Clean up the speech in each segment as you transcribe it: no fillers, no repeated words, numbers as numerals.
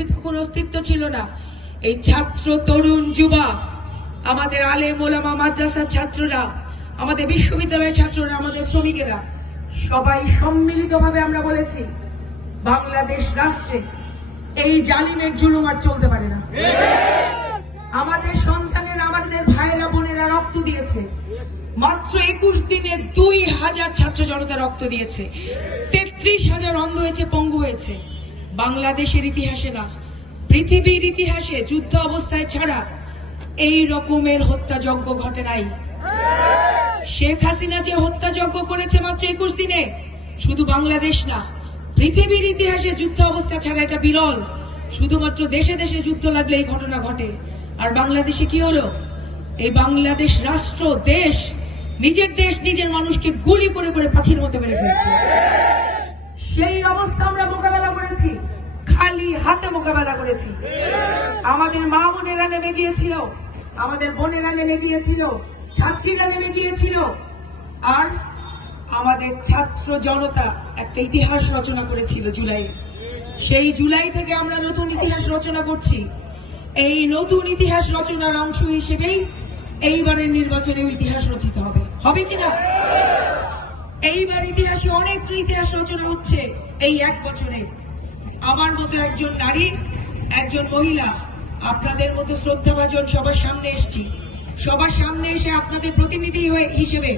BNP কোনো অস্তিত্ব ছিল না। এই ছাত্র, তরুণ, যুবা, আমাদের আলেম ওলামা, মাদ্রাসার ছাত্ররা, আমাদের বিশ্ববিদ্যালয়ের ছাত্ররা, আমাদের শ্রমিকেরা সবাই সম্মিলিতভাবে আমরা বলেছি, বাংলাদেশ রাষ্ট্রে এই জালিমের জুলুম আর চলতে পারে না। আমাদের সন্তানেরা, আমাদের ভাইয়েরা বোনেরা রক্ত দিয়েছে। মাত্র 21 দিনে 2000 ছাত্র জনতা রক্ত দিয়েছে। 33,000 অন্ধ হয়েছে, পঙ্গু হয়েছে। বাংলাদেশের ইতিহাসে না, পৃথিবীর ইতিহাসে যুদ্ধ অবস্থায় ছাড়া এই রকমের হত্যাযজ্ঞ ঘটে নাই। শেখ হাসিনা যে হত্যাযজ্ঞ করেছে মাত্র 21 দিনে, শুধু বাংলাদেশ না, পৃথিবীর ইতিহাসে যুদ্ধ অবস্থা ছাড়া এটা বিরল। শুধুমাত্র দেশে দেশে যুদ্ধ লাগলে এই ঘটনা ঘটে। আর বাংলাদেশে কি হলো? এই বাংলাদেশ রাষ্ট্র, দেশ, নিজের দেশ, নিজের মানুষকে গুলি করে করে পাখির মতো মেরে ফেলছে। সেই অবস্থা আমরা মোকাবেলা করেছি, খালি হাতে মোকাবেলা করেছি। আমাদের মা বোনেরা নেমে গিয়েছিল, আমাদের বোনেরা নেমে গিয়েছিল, ছাত্রীরা নেমে গিয়েছিল। আর আমাদের ছাত্র জনতা একটা ইতিহাস রচনা করেছিল জুলাই। সেই জুলাই থেকে আমরা নতুন ইতিহাস রচনা করছি। এই নতুন ইতিহাস রচনার অংশ হিসেবেই এইবারের নির্বাচনে ইতিহাস রচিত হবে। হবে কিনা? এইবার ইতিহাসে অনেক ইতিহাস রচনা হচ্ছে এই 1 বছরে। আমার মতো একজন নারী, একজন মহিলা, আপনাদের মতো শ্রদ্ধাভাজন সবার সামনে এসেছি। সবার সামনে এসে আপনাদের প্রতিনিধি হিসেবে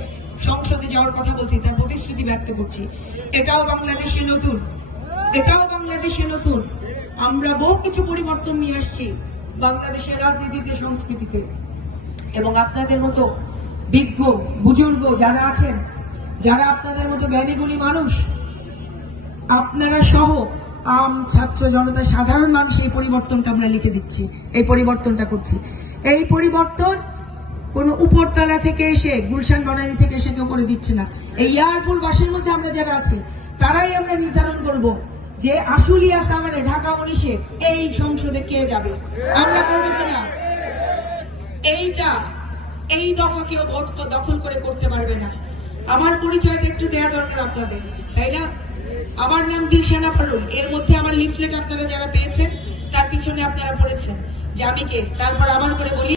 সংসদে যাওয়ার কথা বলছি, তার প্রতিশ্রুতি ব্যক্ত করছি। এটাও বাংলাদেশে নতুন, এটাও বাংলাদেশে নতুন। আমরা বহু কিছু পরিবর্তন নিয়ে আসছি বাংলাদেশের রাজনীতিতে, সংস্কৃতিতে। এবং আপনাদের মতো বিজ্ঞ বুজুর্গ যারা আছেন, যারা আপনাদের মতো জ্ঞানীগুণী মানুষ, আপনারা সহ আম ছাত্র জনতা, সাধারণ মানুষ, এই পরিবর্তনটা আমরা লিখে দিচ্ছি, এই পরিবর্তনটা করছি। এই পরিবর্তন কোন উপরতলা থেকে এসে, গুলশান বনানী থেকে এসে কেউ করে দিচ্ছে না। এই এয়ারপোর্টবাসীর মধ্যে আমরা যারা আছি, তারাই আমরা নির্ধারণ করব যে আশুলিয়া সাভারে, ঢাকা 19-এ এই সংসদে কে যাবে। আমরা করবো কিনা? এইটা, এই দফা কেউ ভোট দখল করে করতে পারবে না। আমার পরিচয়টা একটু দেয়া দরকার আপনাদের, তাই না? আমার নাম দিলশানা পারুল। এর মধ্যে আমার লিফলেট আপনারা যারা পেয়েছেন, তার পিছনে আপনারা পড়েছেন যে আমি কে। তারপর আবার করে বলি,